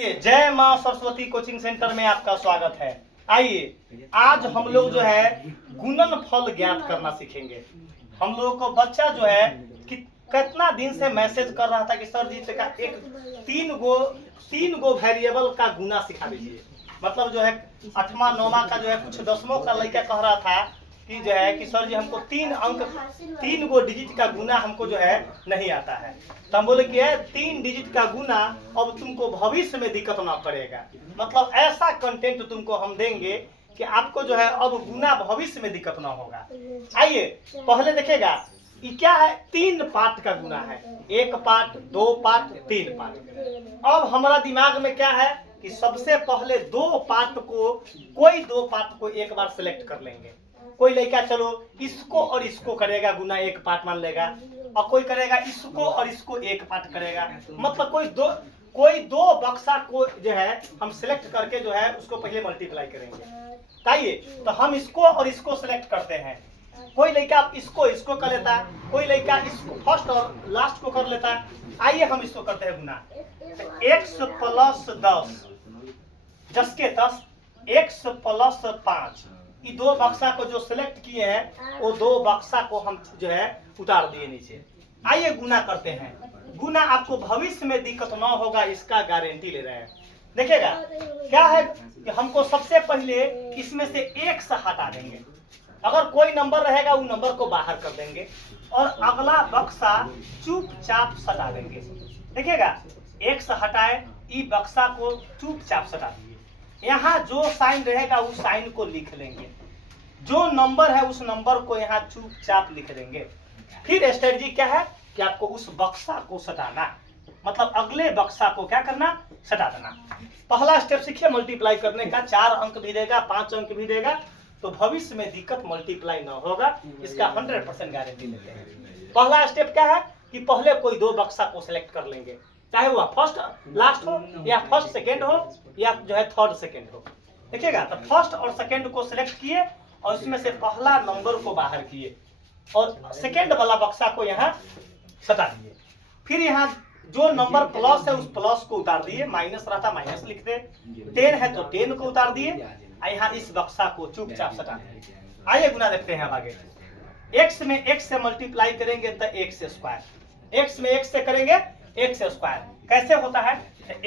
जय माँ Saraswati coaching centre में आपका स्वागत है। आइए आज हम लोग जो है गुणन फल ज्ञात करना सीखेंगे। हम लोगों को बच्चा जो है कि कितना दिन से मैसेज कर रहा था कि सर जी का एक तीन गो वेरिएबल का गुना सिखा दीजिए। मतलब जो है 8वां 9वां का जो है कुछ 10वां का लड़का कह रहा था कि जो है कि सर जी हमको 3 गो डिजिट का गुना हमको जो है नहीं आता है। तो हम बोले कि 3 डिजिट का गुना अब तुमको भविष्य में दिक्कत ना पड़ेगा। मतलब ऐसा कंटेंट तुमको हम देंगे कि आपको जो है अब गुना भविष्य में दिक्कत ना होगा। आइए पहले देखेगा ये क्या है, 3 पार्ट का गुना है। 1 पार्ट, 2 पार्ट, 3 पार्ट। अब हमारा दिमाग में क्या है कि सबसे पहले कोई दो पार्ट को एक बार सिलेक्ट कर लेंगे। कोई लड़का चलो इसको और इसको करेगा गुना 1 पार्ट मान लेगा, और कोई करेगा इसको और इसको 1 पार्ट करेगा। मतलब कोई दो बक्सा को जो है हम सिलेक्ट करके जो है उसको पहले मल्टीप्लाई करेंगे। आइए तो हम इसको और इसको सिलेक्ट करते हैं। कोई लड़का इसको कर लेता है, कोई लड़का इसको फर्स्ट और लास्ट को कर लेता है। आइए हम इसको करते हैं गुना। x + 10 10 के 10, x + 5। ये 2 बक्सा को जो सिलेक्ट किए हैं वो 2 बक्सा को हम जो है उतार दिए नीचे। आइए गुना करते हैं। गुना आपको भविष्य में दिक्कत ना होगा, इसका गारंटी ले रहे हैं। देखिएगा क्या है कि हमको सबसे पहले इसमें से x हटा देंगे। अगर कोई नंबर रहेगा वो नंबर को बाहर कर देंगे और अगला बक्सा चुपचाप सटा देंगे। देखिएगा x हटाए, ई बक्सा को चुपचाप सटा दिए। यहाँ जो साइन रहेगा उस साइन को लिख लेंगे, जो नंबर है उस नंबर को यहाँ चुपचाप लिख देंगे। फिर स्ट्रेटजी क्या है कि आपको उस बक्सा को सटाना, मतलब अगले बक्सा को क्या करना, सटा देना। पहला स्टेप सीखिए मल्टीप्लाई करने का। 4 अंक भी देगा, 5 अंक भी देगा, तो भविष्य में दिक्कत मल्टीप्लाई ना होगा, इसका 100% गारंटी लेते हैं। पहला स्टेप क्या है कि पहले कोई 2 बक्सा को सिलेक्ट कर लेंगे, चाहे वह फर्स्ट लास्ट हो या फर्स्ट सेकेंड हो या जो है थर्ड सेकेंड हो। देखिएगा तो फर्स्ट और सेकेंड को सिलेक्ट किए और उसमें से पहला नंबर को बाहर किए और सेकेंड वाला बक्सा को यहाँ सटा दिए। फिर यहाँ जो नंबर प्लस है उस प्लस को उतार दिए, माइनस रहता माइनस लिख दे, 10 है तो 10 को उतार दिए, यहाँ इस बक्सा को चुपचाप सटा दिए। आइए गुना देखते हैं अब आगे। x में x से मल्टीप्लाई करेंगे तो x², x में x से करेंगे x²। कैसे होता है,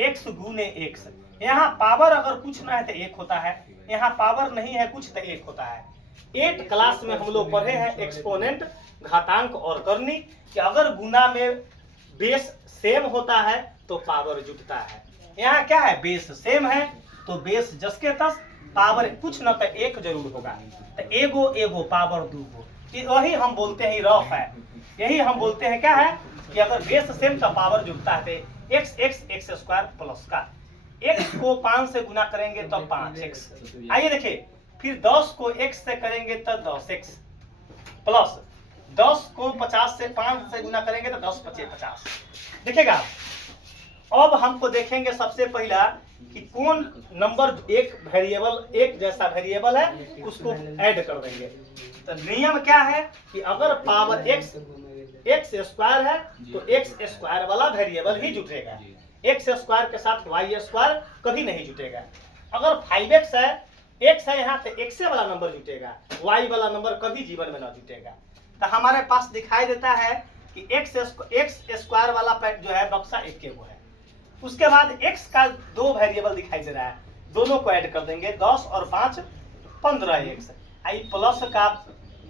x गुने x। यहाँ पावर अगर कुछ ना है तो 1 होता है, यहाँ पावर नहीं है कुछ तो 1 होता है। 8 क्लास में हम लोग पढ़े हैं एक्सपोनेंट, घातांक और करनी, कि अगर गुना में बेस सेम होता है तो पावर जुटता है। यहाँ क्या है, बेस सेम है तो बेस 10 के 10, पावर कुछ न तो 1 जरूर होगा, तो एगो पावर 2 गो। वही हम बोलते हैं रफ है, यही हम बोलते हैं क्या है कि अगर बेस सेम का पावर जुटता है तो x² प्लस का, x को 5 से गुना करेंगे तो 5x। आइए देखिए फिर 10 को x से करेंगे तो 10x प्लस 10 को 50 से 5 से गुना करेंगे तो 10 × 5 = 50। देखिएगा अब हमको देखेंगे सबसे पहला कि कौन नंबर एक जैसा वेरिएबल है उसको ऐड कर देंगे। तो नियम क्या है कि अगर पावर x² है तो x² वाला वेरिएबल ही जुटेगा, x² के साथ y² कभी नहीं जुटेगा। अगर 5x है, x है यहाँ तो x वाला नंबर जुटेगा, y वाला नंबर कभी जीवन में ना जुटेगा। तो हमारे पास दिखाई देता है कि x² वाला जो है बक्सा 1 के वो है। उसके बाद x का 2 वेरिएबल दिखाई दे रहा है, दोनों को ऐड कर देंगे, 10 और 5 15x। आई प्लस का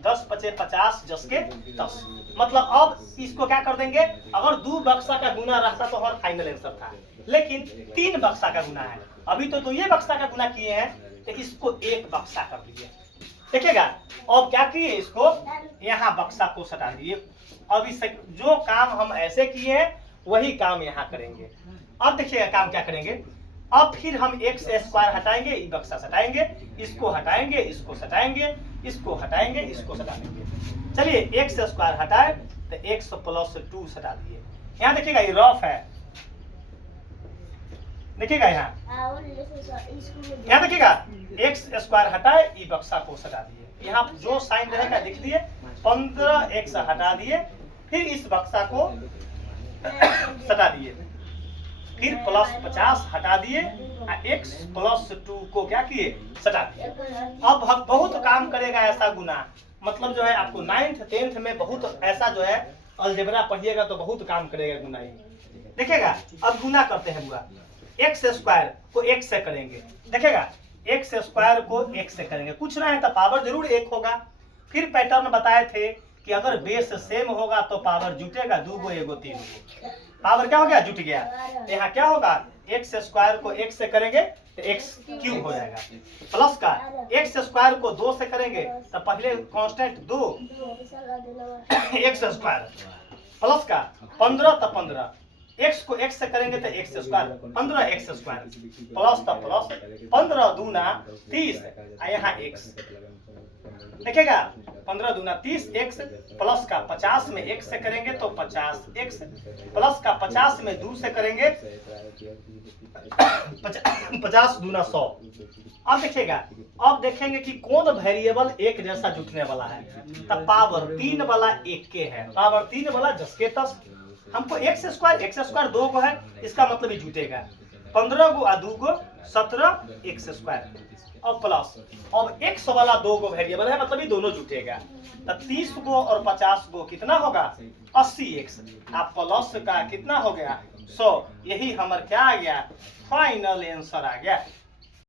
10 × 5 = 50, 10 के 10। मतलब अब इसको क्या कर देंगे, अगर 2 बक्सा का गुना रहता तो हमारा फाइनल आंसर था, लेकिन 3 बक्सा का गुना है। अभी तो ये बक्सा का गुना किए हैं तो इसको 1 बक्सा कर दिए। देखिएगा अब क्या किए, इसको यहाँ बक्सा को सटा दिए। अब इस जो काम हम ऐसे किए हैं वही काम यहाँ करेंगे। अब देखिएगा काम क्या करेंगे, अब फिर हम x² हटाएंगे, ई बक्सा सटाएंगे, इसको हटाएंगे, इसको सटाएंगे, इसको हटाएंगे, इसको सटा देंगे। चलिए x² हटाए तो x + 2 सटा दिए। यहाँ देखिएगा ये रफ है, देखिएगा यहाँ देखिएगा x² हटाए, ई बक्सा को सटा दिए। यहाँ जो साइन रहेगा लिख दिए, 15x हटा दिए, फिर इस बक्सा को सटा दिए। फिर प्लस 50 हटा दिए, x प्लस 2 को क्या किए, सटा दिए। अब हम बहुत काम करेगा ऐसा गुना, मतलब जो है आपको 9th 10th में बहुत ऐसा जो है अलजेब्रा पढ़िएगा तो बहुत काम करेगा गुना ही। देखिएगा अब गुना करते हैं बुआ, एक्स स्क्वायर को एक से करेंगे, देखिएगा एक्स स्क्वायर को एक से करेंगे, कुछ ना है तो पावर जरूर एक होगा। फिर पैटर्न बताए थे कि अगर बेस सेम होगा तो पावर जुटेगा, 2 गो एगो 3 गो, पावर क्या हो गया, जुट गया। यहाँ क्या होगा, एक्स स्क्वायर को एक से करेंगे तो एक्स क्यूब हो जाएगा, प्लस का एक्स स्क्वायर को 2 से करेंगे तो पहले कांस्टेंट 2 एक्स स्क्वायर, प्लस का 15 तो 15, एक्स को एक्स से करेंगे तो x square 15 x square, plus तो प्लस 15 दूना 30, यहाँ एक्स, देखिएगा 15 दूना 30 एक्स, प्लस का 50 में एक्स से करेंगे तो 50 एक्स, प्लस का 50 में 2 से करेंगे 50 दूना 100। अब देखिएगा, अब देखेंगे कि कौन वेरिएबल एक जैसा जुटने वाला है, तब पावर 3 वाला एक के है, पावर 3 वाला जस के तस। हमको एक्स स्क्वायर 2 को है, इसका मतलब ही जुटेगा 15 गो आ 2 गो 17 एक्स स्क्वायर, और प्लस अब एक्स वाला 2 गो वेरिएबल है, मतलब ये दोनों जुटेगा, तब 30 गो और 50 गो कितना होगा 80 एक्स, आप प्लस का कितना हो गया 100। यही हमारा क्या आ गया, फाइनल आंसर आ गया।